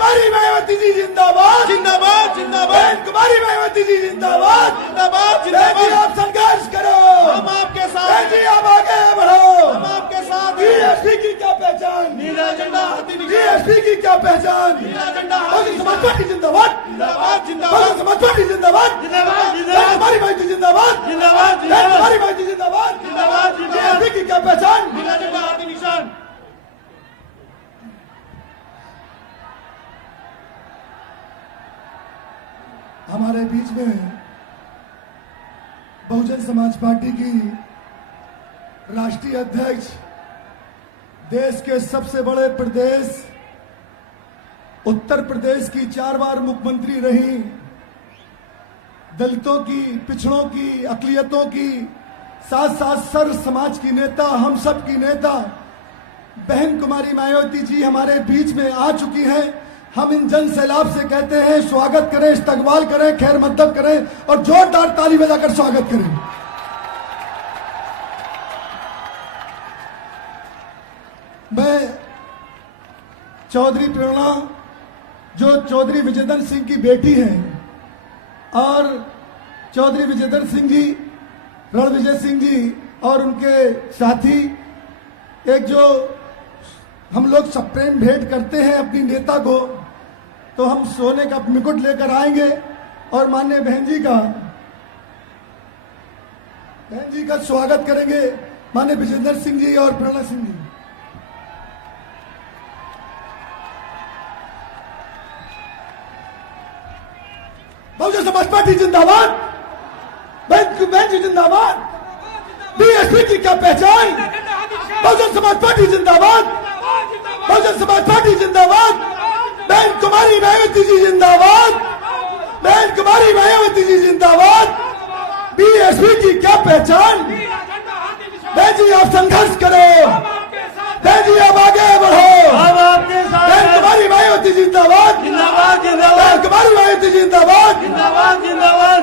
कुमारी मायावती जी जिंदाबाद जिंदाबाद जिंदाबाद। बहन कुमारी मायावती जी जिंदाबाद जिंदाबाद बहन जी जिंदाबाद। आप संघर्ष करो, हम आपके साथ बहन जी आप आगे हम बढ़ो। आपके साथ हैं। बीएसपी की क्या पहचान, नीला झंडा हाथी निशान। बीएसपी की क्या पहचान, नीला झंडा हाथी बहुजन समाज पार्टी जिंदाबाद, जिंदाबाद बहुजन जिंदाबाद समाज पार्टी जिंदाबाद, जिंदाबाद बहन जिंदाबाद कुमारी मायावती जिंदाबाद, जिंदाबाद बहन जिंदाबाद। कुमारी मायावती जिंदाबाद, जिंदाबाद जिंदाबाद। बीएसपी की क्या पहचान, नीला झंडा हाथी निशान। हमारे बीच में बहुजन समाज पार्टी की राष्ट्रीय अध्यक्ष, देश के सबसे बड़े प्रदेश उत्तर प्रदेश की 4 बार मुख्यमंत्री रही, दलितों की, पिछड़ों की, अकलियतों की, साथ साथ सर्व समाज की नेता, हम सब की नेता बहन कुमारी मायावती जी हमारे बीच में आ चुकी हैं। हम इन जन सैलाब से कहते हैं स्वागत करें, इस्तकबाल करें, खैर मकदम करें और जोरदार ताली बजाकर स्वागत करें। मैं चौधरी प्रेरणा, जो चौधरी विजयधर सिंह की बेटी हैं, और चौधरी विजयधर सिंह जी, रणविजय सिंह जी और उनके साथी, एक जो हम लोग सब प्रेम भेंट करते हैं अपनी नेता को, तो हम सोने का मुकुट लेकर आएंगे और माननीय बहन जी का स्वागत करेंगे, माननीय विजयधर सिंह जी और प्रेरणा सिंह जी। बहुजन समाज पार्टी जिंदाबाद, बहन जी जिंदाबाद, बीएसपी की क्या पहचान, बहुजन समाज पार्टी जिंदाबाद, बहुजन समाज पार्टी जिंदाबाद, बहन कुमारी मायावती जी जिंदाबाद, बहन कुमारी मायावती जी जिंदाबाद, बीएसपी की क्या पहचान। बहन जी आप संघर्ष करो, बहन जी आप आगे बढ़ो, हम आपके साथ बहन हैं। कुमारी मायावती जिंदाबाद, जिंदाबाद बहन जिंदाबाद कुमारी मायावती जिंदाबाद। जिंदाबाद जिंदाबाद।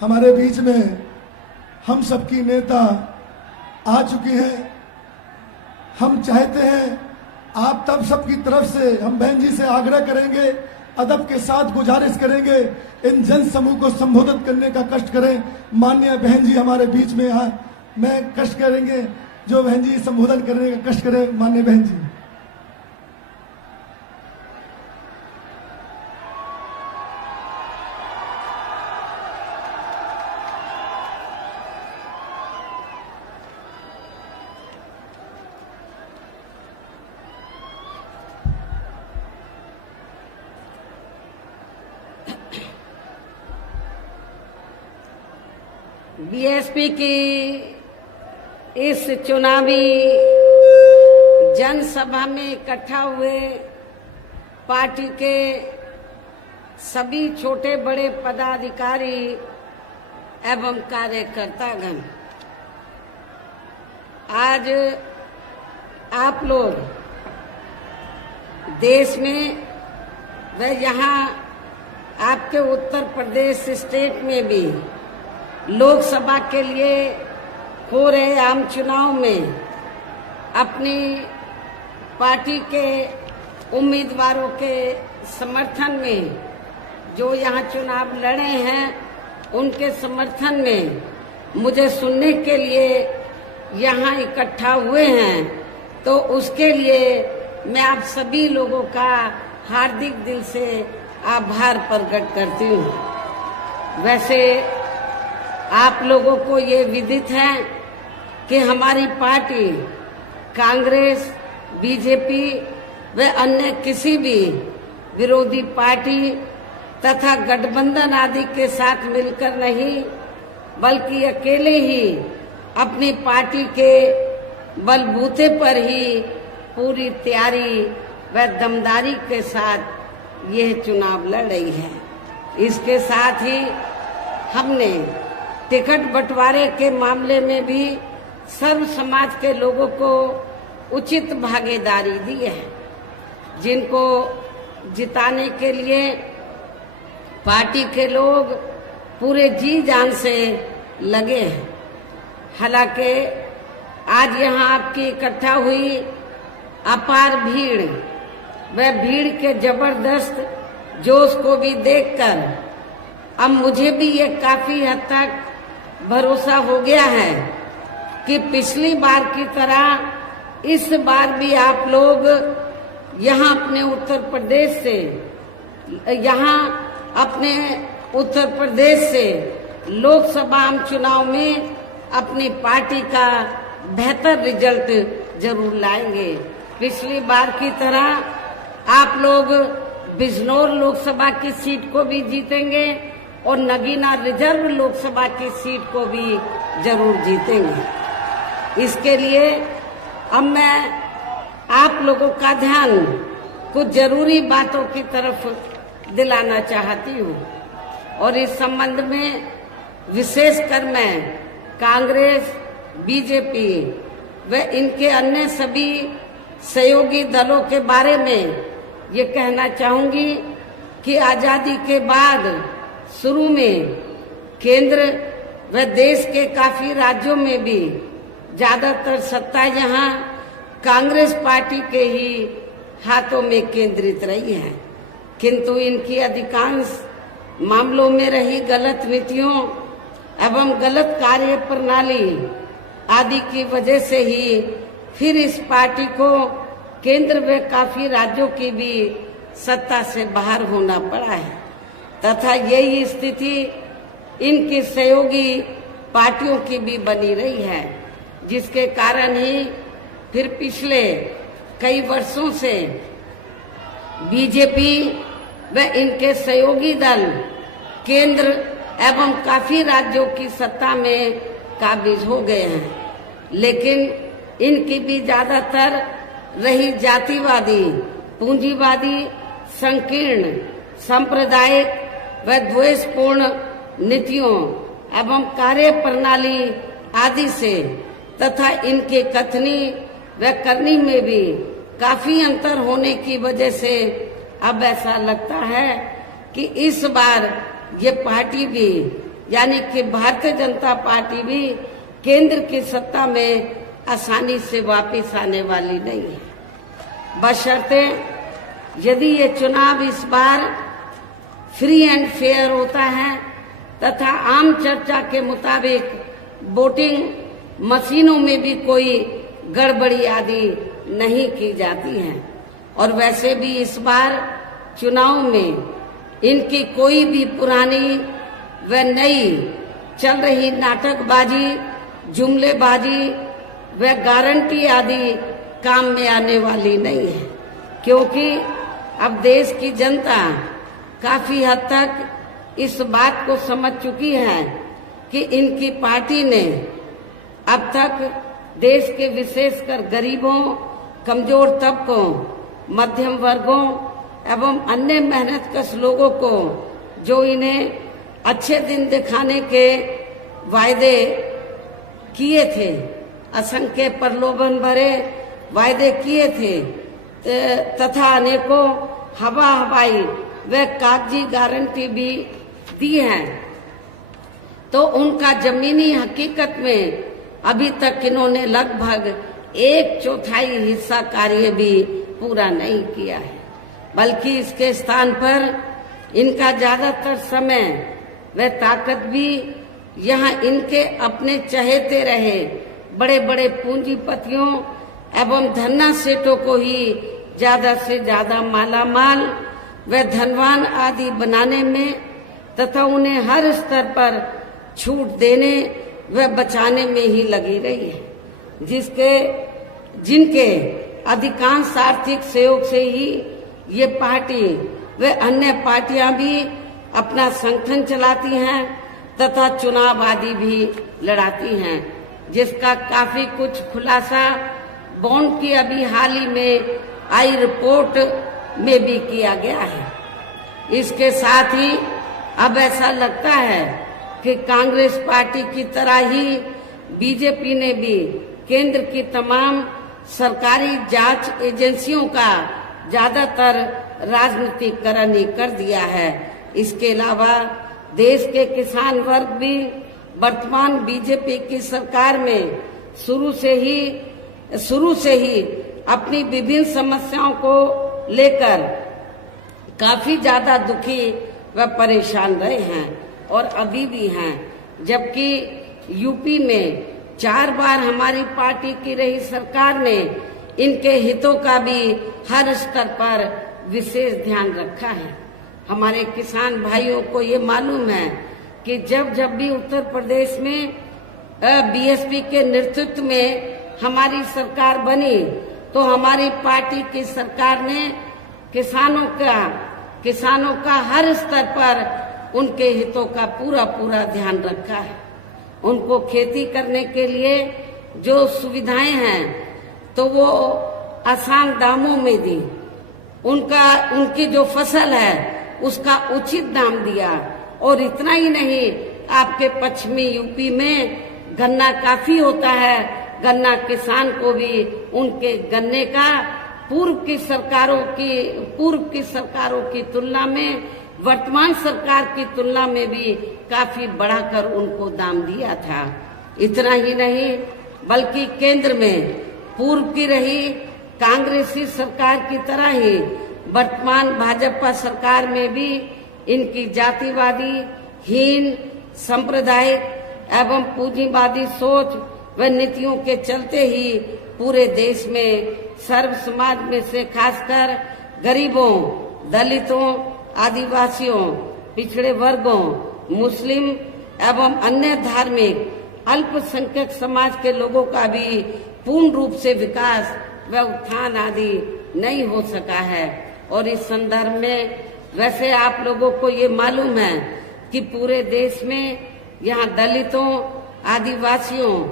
हमारे बीच में हम सबकी नेता आ चुकी हैं। हम चाहते हैं आप तब सबकी तरफ से हम बहन जी से आग्रह करेंगे, अदब के साथ गुजारिश करेंगे, इन जन समूह को संबोधित करने का कष्ट करें। माननीय बहन जी हमारे बीच में मैं कष्ट करेंगे, जो बहन जी संबोधन करने का कष्ट करें, माननीय बहन जी। बीएसपी की इस चुनावी जनसभा में इकट्ठा हुए पार्टी के सभी छोटे बड़े पदाधिकारी एवं कार्यकर्तागण, आज आप लोग देश में व यहाँ आपके उत्तर प्रदेश स्टेट में भी लोकसभा के लिए हो रहे आम चुनाव में अपनी पार्टी के उम्मीदवारों के समर्थन में जो यहाँ चुनाव लड़े हैं, उनके समर्थन में मुझे सुनने के लिए यहाँ इकट्ठा हुए हैं, तो उसके लिए मैं आप सभी लोगों का हार्दिक दिल से आभार प्रकट करती हूँ। वैसे आप लोगों को ये विदित है कि हमारी पार्टी कांग्रेस, बीजेपी व अन्य किसी भी विरोधी पार्टी तथा गठबंधन आदि के साथ मिलकर नहीं, बल्कि अकेले ही अपनी पार्टी के बलबूते पर ही पूरी तैयारी व दमदारी के साथ यह चुनाव लड़ रही है। इसके साथ ही हमने टिकट बंटवारे के मामले में भी सर्व समाज के लोगों को उचित भागीदारी दी है, जिनको जिताने के लिए पार्टी के लोग पूरे जी जान से लगे हैं। हालांकि आज यहाँ आपकी इकट्ठा हुई अपार भीड़ व भीड़ के जबरदस्त जोश को भी देखकर अब मुझे भी ये काफी हद तक भरोसा हो गया है कि पिछली बार की तरह इस बार भी आप लोग यहाँ अपने उत्तर प्रदेश से लोकसभा चुनाव में अपनी पार्टी का बेहतर रिजल्ट जरूर लाएंगे। पिछली बार की तरह आप लोग बिजनौर लोकसभा की सीट को भी जीतेंगे और नगीना रिजर्व लोकसभा की सीट को भी जरूर जीतेंगे। इसके लिए अब मैं आप लोगों का ध्यान कुछ जरूरी बातों की तरफ दिलाना चाहती हूँ और इस संबंध में विशेषकर मैं कांग्रेस, बीजेपी व इनके अन्य सभी सहयोगी दलों के बारे में ये कहना चाहूंगी कि आजादी के बाद शुरू में केंद्र व देश के काफी राज्यों में भी ज्यादातर सत्ता यहाँ कांग्रेस पार्टी के ही हाथों में केंद्रित रही है, किंतु इनकी अधिकांश मामलों में रही गलत नीतियों एवं गलत कार्य प्रणाली आदि की वजह से ही फिर इस पार्टी को केंद्र व काफी राज्यों की भी सत्ता से बाहर होना पड़ा है तथा यही स्थिति इनकी सहयोगी पार्टियों की भी बनी रही है, जिसके कारण ही फिर पिछले कई वर्षों से बीजेपी व इनके सहयोगी दल केंद्र एवं काफी राज्यों की सत्ता में काबिज हो गए हैं, लेकिन इनकी भी ज्यादातर रही जातिवादी, पूंजीवादी, संकीर्ण, सांप्रदायिक व द्वेषपूर्ण नीतियों एवं कार्य प्रणाली आदि से तथा इनके कथनी व करनी में भी काफी अंतर होने की वजह से अब ऐसा लगता है कि इस बार ये पार्टी भी यानी कि भारतीय जनता पार्टी भी केंद्र की सत्ता में आसानी से वापस आने वाली नहीं है, बशर्ते यदि ये चुनाव इस बार फ्री एंड फेयर होता है तथा आम चर्चा के मुताबिक वोटिंग मशीनों में भी कोई गड़बड़ी आदि नहीं की जाती है और वैसे भी इस बार चुनाव में इनकी कोई भी पुरानी व नई चल रही नाटकबाजी, जुमलेबाजी व गारंटी आदि काम में आने वाली नहीं है, क्योंकि अब देश की जनता काफी हद तक इस बात को समझ चुकी है कि इनकी पार्टी ने अब तक देश के विशेषकर गरीबों, कमजोर तबकों, मध्यम वर्गों एवं अन्य मेहनतकश लोगों को जो इन्हें अच्छे दिन दिखाने के वायदे किए थे, असंख्य प्रलोभन भरे वायदे किए थे तथा अनेकों हवाई व कागजी गारंटी भी दी है, तो उनका जमीनी हकीकत में अभी तक इन्होंने लगभग 1/4 हिस्सा कार्य भी पूरा नहीं किया है, बल्कि इसके स्थान पर इनका ज्यादातर समय व ताकत भी यहाँ इनके अपने चहेते रहे बड़े बड़े पूंजीपतियों एवं धन्ना सेठों को ही ज्यादा से ज्यादा मालामाल व धनवान आदि बनाने में तथा उन्हें हर स्तर पर छूट देने व बचाने में ही लगी रही है, जिनके अधिकांश आर्थिक सहयोग से ही ये पार्टी व अन्य पार्टियां भी अपना संगठन चलाती हैं तथा चुनाव आदि भी लड़ाती हैं, जिसका काफी कुछ खुलासा बॉन्ड की अभी हाल ही में आई रिपोर्ट में भी किया गया है। इसके साथ ही अब ऐसा लगता है कि कांग्रेस पार्टी की तरह ही बीजेपी ने भी केंद्र की तमाम सरकारी जांच एजेंसियों का ज्यादातर राजनीतिकरण ही कर दिया है। इसके अलावा देश के किसान वर्ग भी वर्तमान बीजेपी की सरकार में शुरू से ही अपनी विभिन्न समस्याओं को लेकर काफी ज्यादा दुखी व परेशान रहे हैं और अभी भी हैं। जबकि यूपी में 4 बार हमारी पार्टी की रही सरकार ने इनके हितों का भी हर स्तर पर विशेष ध्यान रखा है। हमारे किसान भाइयों को ये मालूम है कि जब भी उत्तर प्रदेश में बीएसपी के नेतृत्व में हमारी सरकार बनी तो हमारी पार्टी की सरकार ने किसानों का हर स्तर पर उनके हितों का पूरा ध्यान रखा है। उनको खेती करने के लिए जो सुविधाएं हैं तो वो आसान दामों में दी। उनकी जो फसल है उसका उचित दाम दिया। और इतना ही नहीं, आपके पश्चिमी यूपी में गन्ना काफी होता है। गन्ना किसान को भी उनके गन्ने का पूर्व की सरकारों की तुलना में, वर्तमान सरकार की तुलना में भी काफी बढ़ाकर उनको दाम दिया था। इतना ही नहीं, बल्कि केंद्र में पूर्व की रही कांग्रेसी सरकार की तरह ही वर्तमान भाजपा सरकार में भी इनकी जातिवादी, हीन, सांप्रदायिक एवं पूंजीवादी सोच व नीतियों के चलते ही पूरे देश में सर्व समाज में से खासकर गरीबों, दलितों, आदिवासियों, पिछड़े वर्गों, मुस्लिम एवं अन्य धार्मिक अल्पसंख्यक समाज के लोगों का भी पूर्ण रूप से विकास व उत्थान आदि नहीं हो सका है। और इस संदर्भ में वैसे आप लोगों को ये मालूम है कि पूरे देश में यहाँ दलितों, आदिवासियों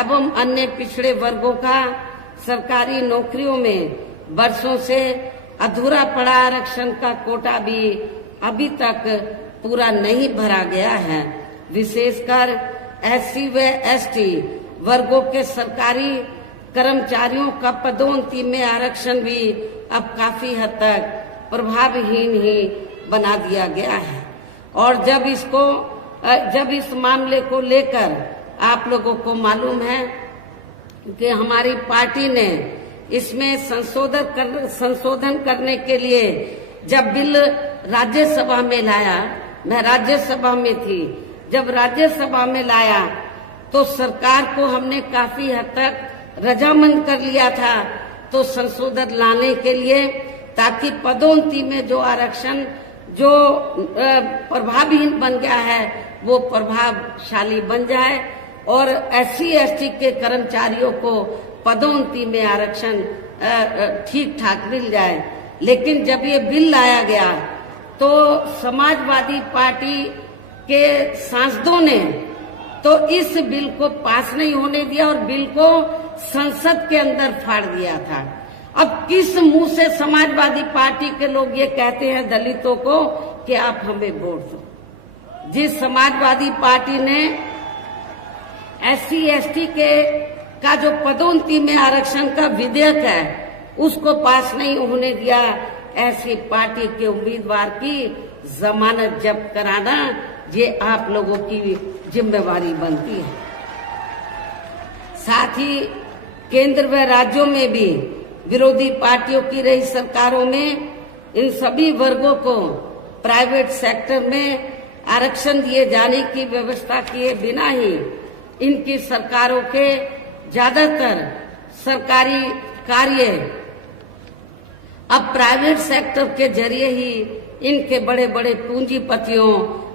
एवं अन्य पिछड़े वर्गों का सरकारी नौकरियों में वर्षों से अधूरा पड़ा आरक्षण का कोटा भी अभी तक पूरा नहीं भरा गया है। विशेषकर एससी व एसटी वर्गों के सरकारी कर्मचारियों का पदोन्नति में आरक्षण भी अब काफी हद तक प्रभावहीन ही बना दिया गया है। और जब इस मामले को लेकर आप लोगों को मालूम है कि हमारी पार्टी ने इसमें संशोधन करने के लिए जब बिल राज्यसभा में लाया, मैं राज्यसभा में थी, जब राज्यसभा में लाया तो सरकार को हमने काफी हद तक रजामंद कर लिया था तो संशोधन लाने के लिए, ताकि पदोन्नति में जो आरक्षण जो प्रभावहीन बन गया है वो प्रभावशाली बन जाए और एससी एसटी के कर्मचारियों को पदोन्नति में आरक्षण ठीक ठाक मिल जाए। लेकिन जब ये बिल लाया गया तो समाजवादी पार्टी के सांसदों ने तो इस बिल को पास नहीं होने दिया और बिल को संसद के अंदर फाड़ दिया था। अब किस मुंह से समाजवादी पार्टी के लोग ये कहते हैं दलितों को कि आप हमें वोट दो? जिस समाजवादी पार्टी ने एससी एसटी का जो पदोन्नति में आरक्षण का विधेयक है उसको पास नहीं होने दिया, ऐसी पार्टी के उम्मीदवार की जमानत जब्त कराना ये आप लोगों की जिम्मेवारी बनती है। साथ ही केंद्र व राज्यों में भी विरोधी पार्टियों की रही सरकारों में इन सभी वर्गों को प्राइवेट सेक्टर में आरक्षण दिए जाने की व्यवस्था किए बिना ही इनकी सरकारों के ज्यादातर सरकारी कार्य अब प्राइवेट सेक्टर के जरिए ही इनके बड़े बड़े पूंजीपतियों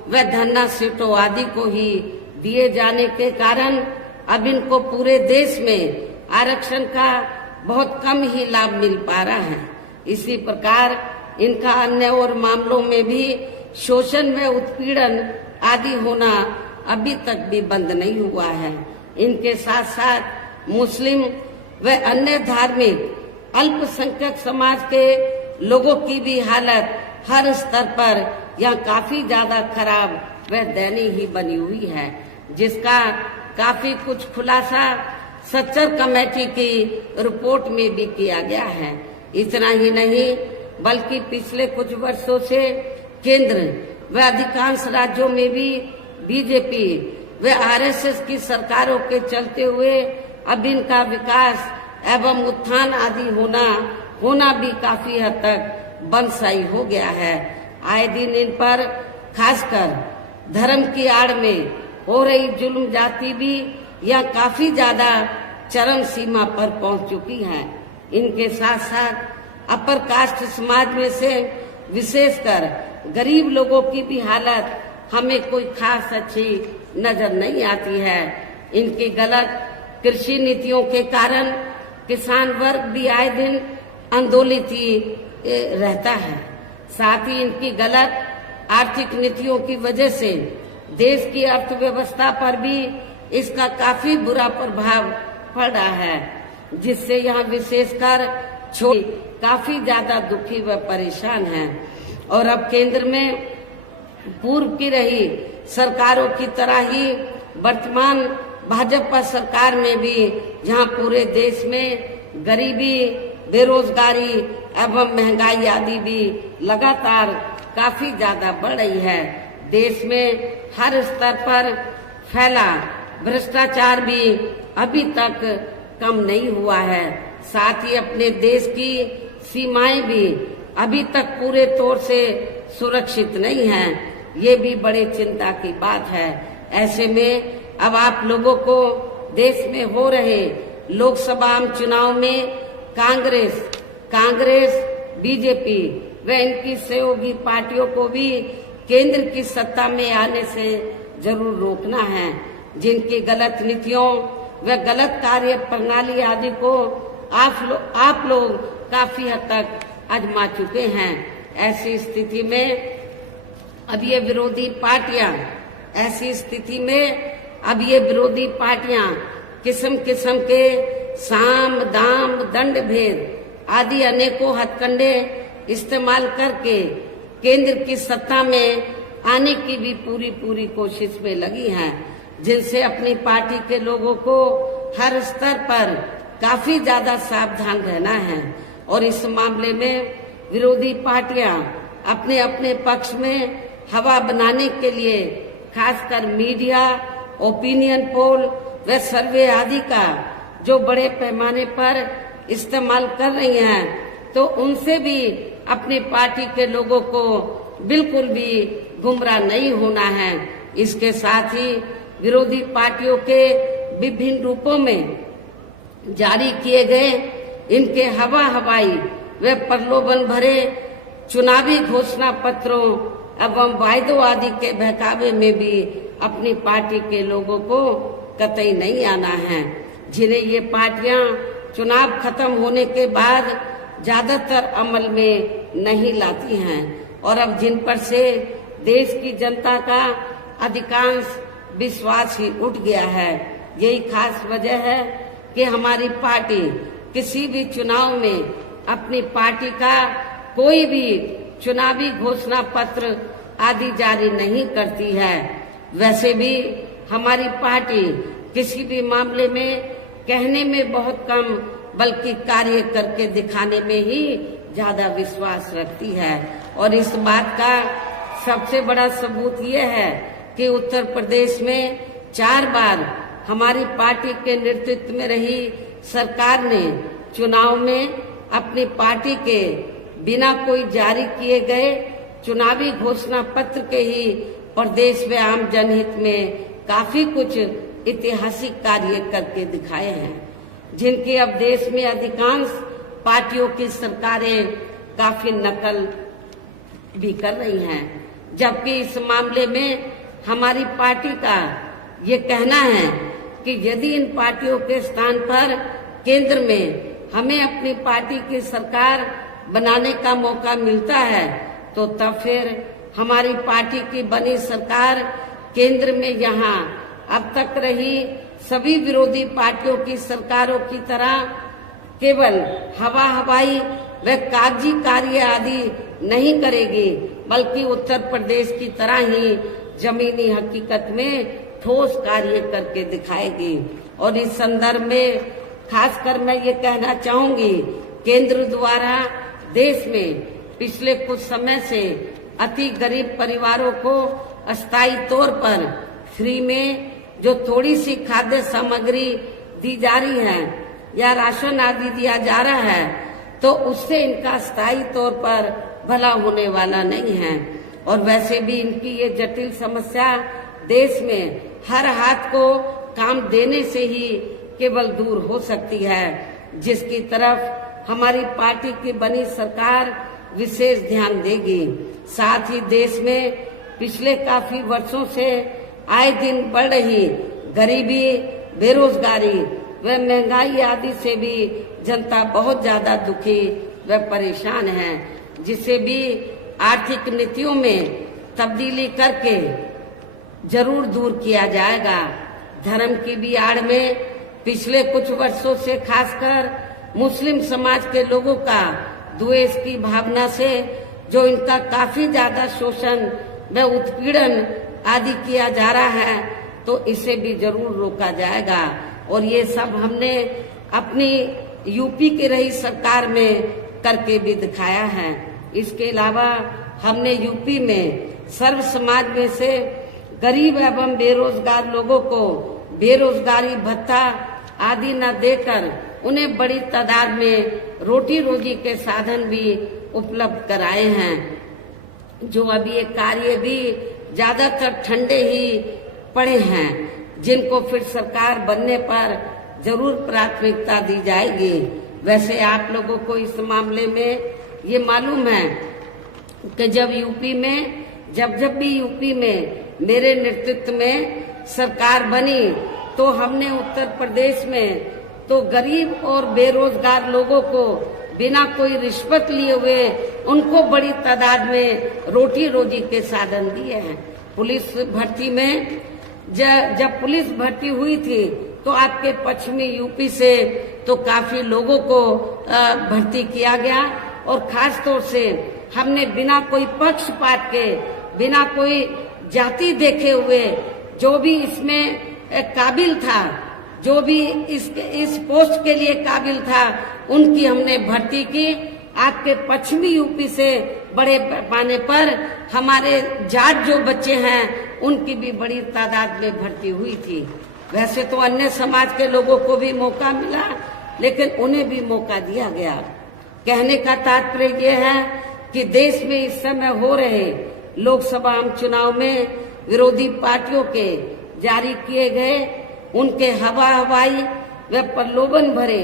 व धन्ना सीटों आदि को ही दिए जाने के कारण अब इनको पूरे देश में आरक्षण का बहुत कम ही लाभ मिल पा रहा है। इसी प्रकार इनका अन्य और मामलों में भी शोषण व उत्पीड़न आदि होना अभी तक भी बंद नहीं हुआ है। इनके साथ साथ मुस्लिम व अन्य धार्मिक अल्पसंख्यक समाज के लोगों की भी हालत हर स्तर पर यहाँ काफी ज्यादा खराब व दयनीय ही बनी हुई है, जिसका काफी कुछ खुलासा सच्चर कमेटी की रिपोर्ट में भी किया गया है। इतना ही नहीं बल्कि पिछले कुछ वर्षों से केंद्र व अधिकांश राज्यों में भी बीजेपी व आरएसएस की सरकारों के चलते हुए अब इनका विकास एवं उत्थान आदि होना होना भी काफी हद तक बंदशाही हो गया है। आए दिन इन पर खासकर धर्म की आड़ में हो रही जुल्म जाति भी यह काफी ज्यादा चरम सीमा पर पहुंच चुकी है। इनके साथ साथ अपर कास्ट समाज में से विशेषकर गरीब लोगों की भी हालत हमें कोई खास अच्छी नजर नहीं आती है। इनकी गलत कृषि नीतियों के कारण किसान वर्ग भी आए दिन आंदोलित ही रहता है। साथ ही इनकी गलत आर्थिक नीतियों की वजह से देश की अर्थव्यवस्था पर भी इसका काफी बुरा प्रभाव पड़ रहा है, जिससे यहाँ विशेषकर छोटे काफी ज्यादा दुखी व परेशान हैं। और अब केंद्र में पूर्व की रही सरकारों की तरह ही वर्तमान भाजपा सरकार में भी जहां पूरे देश में गरीबी, बेरोजगारी एवं महंगाई आदि भी लगातार काफी ज्यादा बढ़ रही है। देश में हर स्तर पर फैला भ्रष्टाचार भी अभी तक कम नहीं हुआ है। साथ ही अपने देश की सीमाएं भी अभी तक पूरे तौर से सुरक्षित नहीं हैं। ये भी बड़े चिंता की बात है। ऐसे में अब आप लोगों को देश में हो रहे लोकसभा आम चुनाव में कांग्रेस, बीजेपी व इनकी सहयोगी पार्टियों को भी केंद्र की सत्ता में आने से जरूर रोकना है। जिनकी गलत नीतियों व गलत कार्य प्रणाली आदि को आप लोग काफी हद तक आजमा चुके हैं। ऐसी स्थिति में अब ये विरोधी पार्टियां किस्म किस्म के साम, दाम, दंड भेद आदि अनेकों हथकंडे इस्तेमाल करके केंद्र की सत्ता में आने की भी पूरी कोशिश में लगी हैं, जिनसे अपनी पार्टी के लोगों को हर स्तर पर काफी ज्यादा सावधान रहना है। और इस मामले में विरोधी पार्टियां अपने अपने पक्ष में हवा बनाने के लिए खासकर मीडिया, ओपिनियन पोल व सर्वे आदि का जो बड़े पैमाने पर इस्तेमाल कर रही हैं, तो उनसे भी अपनी पार्टी के लोगों को बिल्कुल भी गुमराह नहीं होना है। इसके साथ ही विरोधी पार्टियों के विभिन्न रूपों में जारी किए गए इनके हवाई व प्रलोभन भरे चुनावी घोषणा पत्रों एवं वायदों आदि के बहकावे में भी अपनी पार्टी के लोगों को कतई नहीं आना है, जिन्हें ये पार्टियां चुनाव खत्म होने के बाद ज्यादातर अमल में नहीं लाती हैं। और अब जिन पर से देश की जनता का अधिकांश विश्वास ही उठ गया है। यही खास वजह है कि हमारी पार्टी किसी भी चुनाव में अपनी पार्टी का कोई भी चुनावी घोषणा पत्र आदि जारी नहीं करती है। वैसे भी हमारी पार्टी किसी भी मामले में कहने में बहुत कम बल्कि कार्य करके दिखाने में ही ज्यादा विश्वास रखती है। और इस बात का सबसे बड़ा सबूत ये है कि उत्तर प्रदेश में 4 बार हमारी पार्टी के नेतृत्व में रही सरकार ने चुनाव में अपनी पार्टी के बिना कोई जारी किए गए चुनावी घोषणा पत्र के ही प्रदेश में आम जनहित में काफी कुछ ऐतिहासिक कार्य करके दिखाए हैं, जिनकी अब देश में अधिकांश पार्टियों की सरकारें काफी नकल भी कर रही हैं। जबकि इस मामले में हमारी पार्टी का ये कहना है कि यदि इन पार्टियों के स्थान पर केंद्र में हमें अपनी पार्टी की सरकार बनाने का मौका मिलता है, तो तब फिर हमारी पार्टी की बनी सरकार केंद्र में यहाँ अब तक रही सभी विरोधी पार्टियों की सरकारों की तरह केवल हवाई व कागजी कार्य आदि नहीं करेगी, बल्कि उत्तर प्रदेश की तरह ही जमीनी हकीकत में ठोस कार्य करके दिखाएगी। और इस संदर्भ में खासकर मैं ये कहना चाहूंगी, केंद्र द्वारा देश में पिछले कुछ समय से अति गरीब परिवारों को अस्थायी तौर पर फ्री में जो थोड़ी सी खाद्य सामग्री दी जा रही है या राशन आदि दिया जा रहा है, तो उससे इनका स्थायी तौर पर भला होने वाला नहीं है। और वैसे भी इनकी ये जटिल समस्या देश में हर हाथ को काम देने से ही केवल दूर हो सकती है, जिसकी तरफ हमारी पार्टी की बनी सरकार विशेष ध्यान देगी। साथ ही देश में पिछले काफी वर्षों से आए दिन बढ़ रही गरीबी, बेरोजगारी व महंगाई आदि से भी जनता बहुत ज्यादा दुखी व परेशान है, जिसे भी आर्थिक नीतियों में तब्दीली करके जरूर दूर किया जाएगा। धर्म की भी आड़ में पिछले कुछ वर्षों से खासकर मुस्लिम समाज के लोगों का द्वेष की भावना से जो इनका काफी ज्यादा शोषण व उत्पीड़न आदि किया जा रहा है, तो इसे भी जरूर रोका जाएगा। और ये सब हमने अपनी यूपी की रही सरकार में करके भी दिखाया है। इसके अलावा हमने यूपी में सर्व समाज में से गरीब एवं बेरोजगार लोगों को बेरोजगारी भत्ता आदि न देकर उन्हें बड़ी तादाद में रोटी रोजी के साधन भी उपलब्ध कराए हैं। जो अभी ये कार्य भी ज्यादातर ठंडे ही पड़े हैं, जिनको फिर सरकार बनने पर जरूर प्राथमिकता दी जाएगी। वैसे आप लोगों को इस मामले में ये मालूम है कि जब भी यूपी में मेरे नेतृत्व में सरकार बनी, तो हमने उत्तर प्रदेश में तो गरीब और बेरोजगार लोगों को बिना कोई रिश्वत लिए हुए उनको बड़ी तादाद में रोटी रोजी के साधन दिए हैं। पुलिस भर्ती में जब पुलिस भर्ती हुई थी, तो आपके पश्चिमी यूपी से तो काफी लोगों को भर्ती किया गया, और खास तौर से हमने बिना कोई पक्षपात के, बिना कोई जाति देखे हुए जो भी इसमें काबिल था, जो भी इस पोस्ट के लिए काबिल था, उनकी हमने भर्ती की। आपके पश्चिमी यूपी से बड़े पैमाने पर हमारे जाट जो बच्चे हैं, उनकी भी बड़ी तादाद में भर्ती हुई थी। वैसे तो अन्य समाज के लोगों को भी मौका मिला, लेकिन उन्हें भी मौका दिया गया। कहने का तात्पर्य यह है कि देश में इस समय हो रहे लोकसभा आम चुनाव में विरोधी पार्टियों के जारी किए गए उनके हवाई व प्रलोभन भरे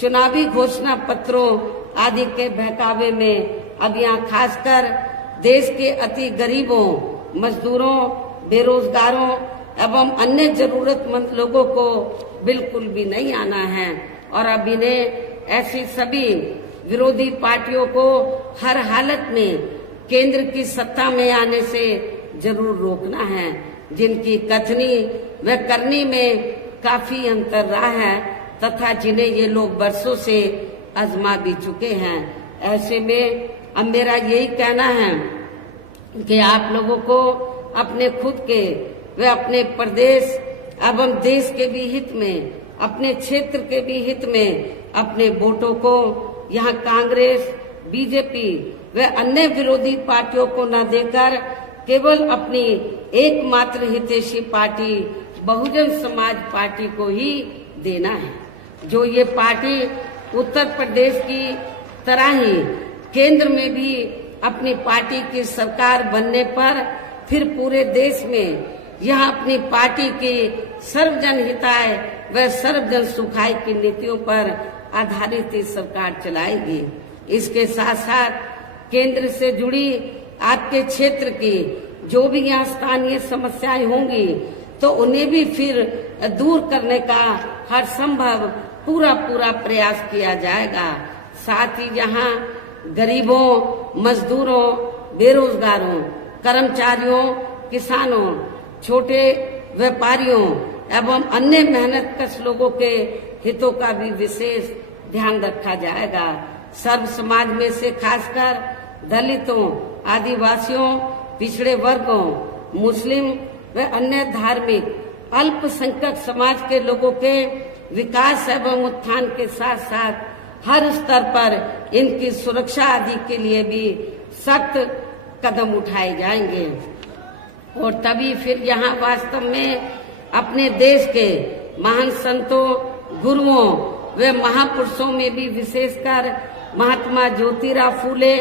चुनावी घोषणा पत्रों आदि के बहकावे में अब यहाँ खासकर देश के अति गरीबों, मजदूरों, बेरोजगारों एवं अन्य जरूरतमंद लोगों को बिल्कुल भी नहीं आना है। और अब इन्हें ऐसी सभी विरोधी पार्टियों को हर हालत में केंद्र की सत्ता में आने से जरूर रोकना है, जिनकी कथनी व करनी में काफी अंतर रहा है तथा जिन्हें ये लोग बरसों से आजमा भी चुके हैं। ऐसे में अब मेरा यही कहना है कि आप लोगों को अपने खुद के व अपने प्रदेश एवं देश के भी हित में, अपने क्षेत्र के भी हित में अपने वोटों को यहाँ कांग्रेस, बीजेपी व अन्य विरोधी पार्टियों को न देकर केवल अपनी एकमात्र हितैषी पार्टी बहुजन समाज पार्टी को ही देना है। जो ये पार्टी उत्तर प्रदेश की तरह ही केंद्र में भी अपनी पार्टी की सरकार बनने पर फिर पूरे देश में यह अपनी पार्टी की सर्वजन हिताय व सर्वजन सुखाय की नीतियों पर आधारित ही सरकार चलाएगी। इसके साथ साथ केंद्र से जुड़ी आपके क्षेत्र की जो भी यहाँ स्थानीय समस्याएं होंगी, तो उन्हें भी फिर दूर करने का हर संभव पूरा प्रयास किया जाएगा। साथ ही यहाँ गरीबों, मजदूरों, बेरोजगारों, कर्मचारियों, किसानों, छोटे व्यापारियों एवं अन्य मेहनतकश लोगों के हितों का भी विशेष ध्यान रखा जाएगा। सर्व समाज में से खासकर दलितों, आदिवासियों, पिछड़े वर्गों, मुस्लिम व अन्य धार्मिक अल्पसंख्यक समाज के लोगों के विकास एवं उत्थान के साथ साथ हर स्तर पर इनकी सुरक्षा आदि के लिए भी सख्त कदम उठाए जाएंगे। और तभी फिर यहाँ वास्तव में अपने देश के महान संतों, गुरुओं व महापुरुषों में भी विशेषकर महात्मा ज्योतिराव फूले,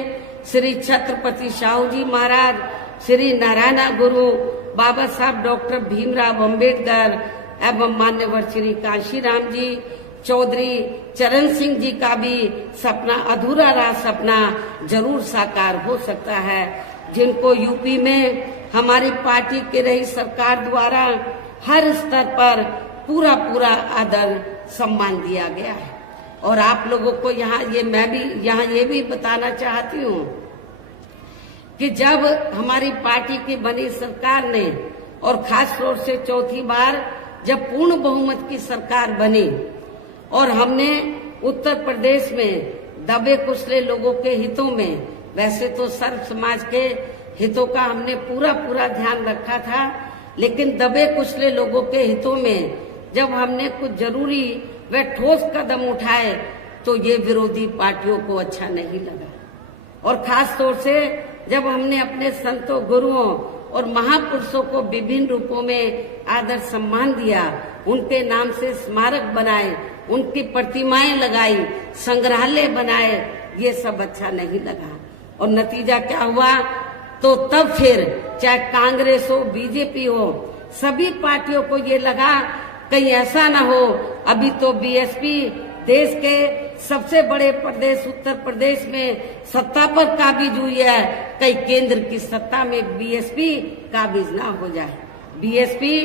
श्री छत्रपति शाहू जी महाराज, श्री नारायण गुरु, बाबा साहब डॉक्टर भीमराव अंबेडकर एवं मान्यवर श्री कांशीराम जी, चौधरी चरण सिंह जी का भी सपना, अधूरा रहा सपना, जरूर साकार हो सकता है, जिनको यूपी में हमारी पार्टी की रही सरकार द्वारा हर स्तर पर पूरा पूरा आदर सम्मान दिया गया है। और आप लोगों को मैं भी यहाँ ये भी बताना चाहती हूँ कि जब हमारी पार्टी की बनी सरकार ने, और खास तौर से चौथी बार जब पूर्ण बहुमत की सरकार बनी और हमने उत्तर प्रदेश में दबे कुचले लोगों के हितों में, वैसे तो सर्व समाज के हितों का हमने पूरा पूरा ध्यान रखा था, लेकिन दबे कुचले लोगों के हितों में जब हमने कुछ जरूरी व ठोस कदम उठाए तो ये विरोधी पार्टियों को अच्छा नहीं लगा। और खास तौर से जब हमने अपने संतों, गुरुओं और महापुरुषों को विभिन्न रूपों में आदर सम्मान दिया, उनके नाम से स्मारक बनाए, उनकी प्रतिमाएं लगाई, संग्रहालय बनाए, ये सब अच्छा नहीं लगा। और नतीजा क्या हुआ, तो तब फिर चाहे कांग्रेस हो, बीजेपी हो, सभी पार्टियों को ये लगा कहीं ऐसा ना हो, अभी तो बीएसपी देश के सबसे बड़े प्रदेश उत्तर प्रदेश में सत्ता पर काबिज हुई है, कहीं केंद्र की सत्ता में बीएसपी काबिज ना हो जाए। बीएसपी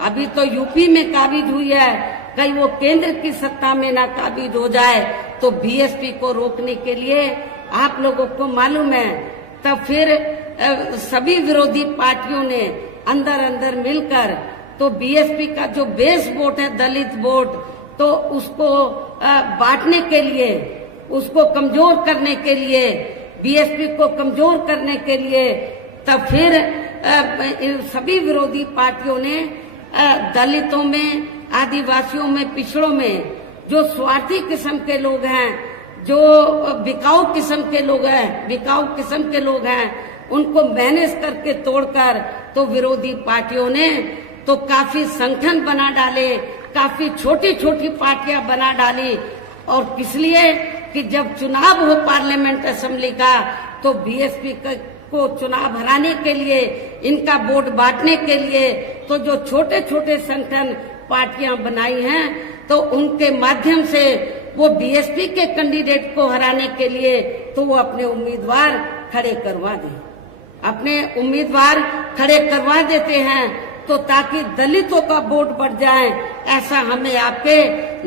अभी तो यूपी में काबिज हुई है, कहीं वो केंद्र की सत्ता में ना काबिज हो जाए, तो बीएसपी को रोकने के लिए आप लोगों को मालूम है, तब फिर सभी विरोधी पार्टियों ने अंदर अंदर मिलकर तो बीएसपी का जो बेस वोट है, दलित वोट, तो उसको बांटने के लिए, उसको कमजोर करने के लिए, बीएसपी को कमजोर करने के लिए, तब फिर सभी विरोधी पार्टियों ने दलितों में, आदिवासियों में, पिछड़ों में जो स्वार्थी किस्म के लोग हैं, जो बिकाऊ किस्म के लोग हैं, उनको मैनेज करके तोड़कर तो विरोधी पार्टियों ने तो काफी संगठन बना डाले, काफी छोटी छोटी पार्टियां बना डाली। और किस लिए कि जब चुनाव हो पार्लियामेंट असेंबली का, तो बीएसपी को चुनाव हराने के लिए, इनका वोट बांटने के लिए, तो जो छोटे छोटे संगठन पार्टियां बनाई हैं, तो उनके माध्यम से वो बीएसपी के कैंडिडेट को हराने के लिए तो वो अपने उम्मीदवार खड़े करवा देते हैं, तो ताकि दलितों का वोट बढ़ जाए। ऐसा हमें आपके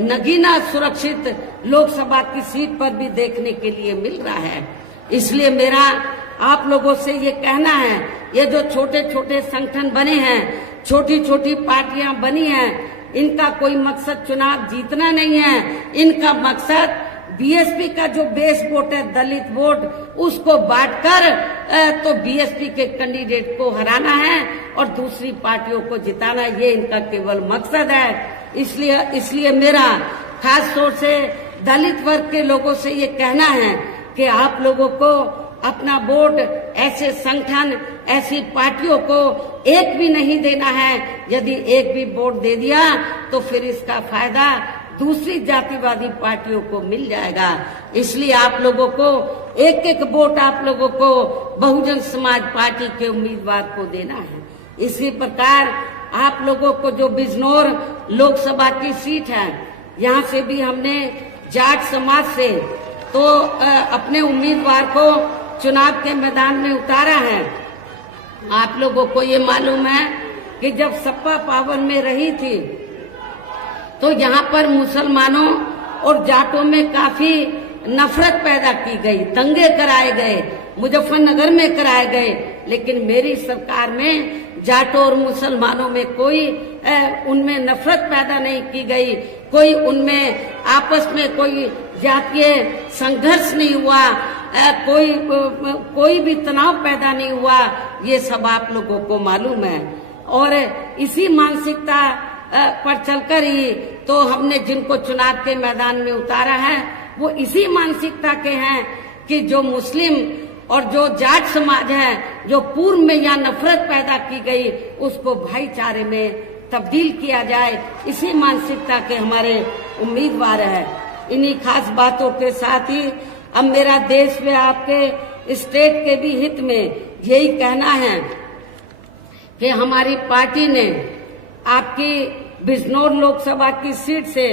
नगीना सुरक्षित लोकसभा की सीट पर भी देखने के लिए मिल रहा है। इसलिए मेरा आप लोगों से ये कहना है, ये जो छोटे छोटे संगठन बने हैं, छोटी छोटी पार्टियां बनी हैं, इनका कोई मकसद चुनाव जीतना नहीं है, इनका मकसद बीएसपी का जो बेस वोट है, दलित वोट, उसको बांटकर तो बीएसपी के कैंडिडेट को हराना है और दूसरी पार्टियों को जिताना, ये इनका केवल मकसद है। इसलिए मेरा खास तौर से दलित वर्ग के लोगों से ये कहना है कि आप लोगों को अपना वोट ऐसे संगठन, ऐसी पार्टियों को एक भी नहीं देना है। यदि एक भी वोट दे दिया तो फिर इसका फायदा दूसरी जातिवादी पार्टियों को मिल जाएगा। इसलिए आप लोगों को एक एक वोट आप लोगों को बहुजन समाज पार्टी के उम्मीदवार को देना है। इसी प्रकार आप लोगों को जो बिजनौर लोकसभा की सीट है, यहाँ से भी हमने जाट समाज से तो अपने उम्मीदवार को चुनाव के मैदान में उतारा है। आप लोगों को ये मालूम है कि जब सपा पावर में रही थी तो यहाँ पर मुसलमानों और जाटों में काफी नफरत पैदा की गई, दंगे कराए गए, मुजफ्फरनगर में कराए गए, लेकिन मेरी सरकार में जाटों और मुसलमानों में कोई उनमें नफरत पैदा नहीं की गई, कोई उनमें आपस में कोई जातीय संघर्ष नहीं हुआ, कोई भी तनाव पैदा नहीं हुआ। ये सब आप लोगों को मालूम है। और इसी मानसिकता पर चलकर ही तो हमने जिनको चुनाव के मैदान में उतारा है, वो इसी मानसिकता के हैं कि जो मुस्लिम और जो जाट समाज है, जो पूर्व में यहाँ नफरत पैदा की गई, उसको भाईचारे में तब्दील किया जाए। इसी मानसिकता के हमारे उम्मीदवार है। इन्हीं खास बातों के साथ ही अब मेरा देश में आपके स्टेट के भी हित में यही कहना है कि हमारी पार्टी ने आपकी बिजनौर लोकसभा की सीट से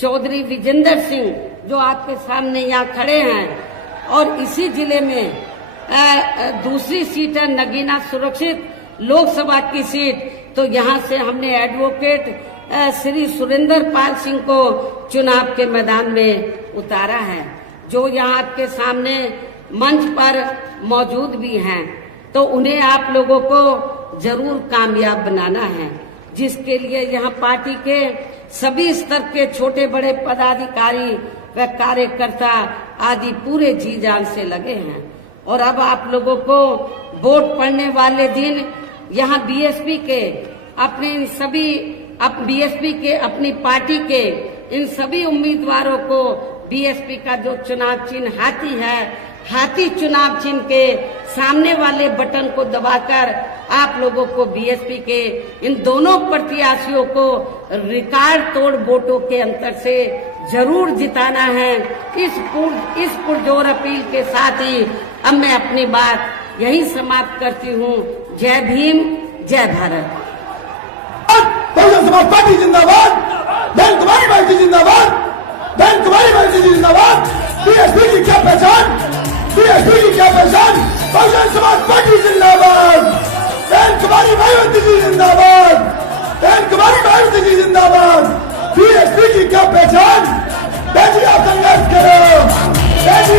चौधरी विजेंद्र सिंह, जो आपके सामने यहाँ खड़े हैं, और इसी जिले में दूसरी सीट है नगीना सुरक्षित लोकसभा की सीट, तो यहाँ से हमने एडवोकेट श्री सुरेंद्र पाल सिंह को चुनाव के मैदान में उतारा है, जो यहाँ आपके सामने मंच पर मौजूद भी हैं। तो उन्हें आप लोगों को जरूर कामयाब बनाना है, जिसके लिए यहाँ पार्टी के सभी स्तर के छोटे बड़े पदाधिकारी व कार्यकर्ता आदि पूरे जी जान से लगे हैं। और अब आप लोगों को वोट पड़ने वाले दिन यहाँ बीएसपी के अपने इन सभी बीएसपी के अपनी पार्टी के इन सभी उम्मीदवारों को बीएसपी का जो चुनाव चिन्ह हाथी है, हाथी चुनाव चिन्ह के सामने वाले बटन को दबाकर आप लोगों को बीएसपी के इन दोनों प्रत्याशियों को रिकॉर्ड तोड़ वोटों के अंतर से जरूर जिताना है। इस पुरजोर अपील के साथ ही अब मैं अपनी बात यही समाप्त करती हूँ। जय भीम, जय भारत। बहुजन समाज पार्टी जिंदाबाद, बहन कुमारी पार्टी जिंदाबाद, बहन कुमारी पार्टी जिंदाबाद। बीएसपी की क्या पहचान, बीएसपी की क्या पहचान, बहुजन समाज पार्टी जिंदाबाद, बहन कुमारी मायावती जी जिंदाबाद, बहन कुमारी मायावती जी जिंदाबाद। बीएसपी की क्या पहचान, बेटी आप संघर्ष करो, बेटी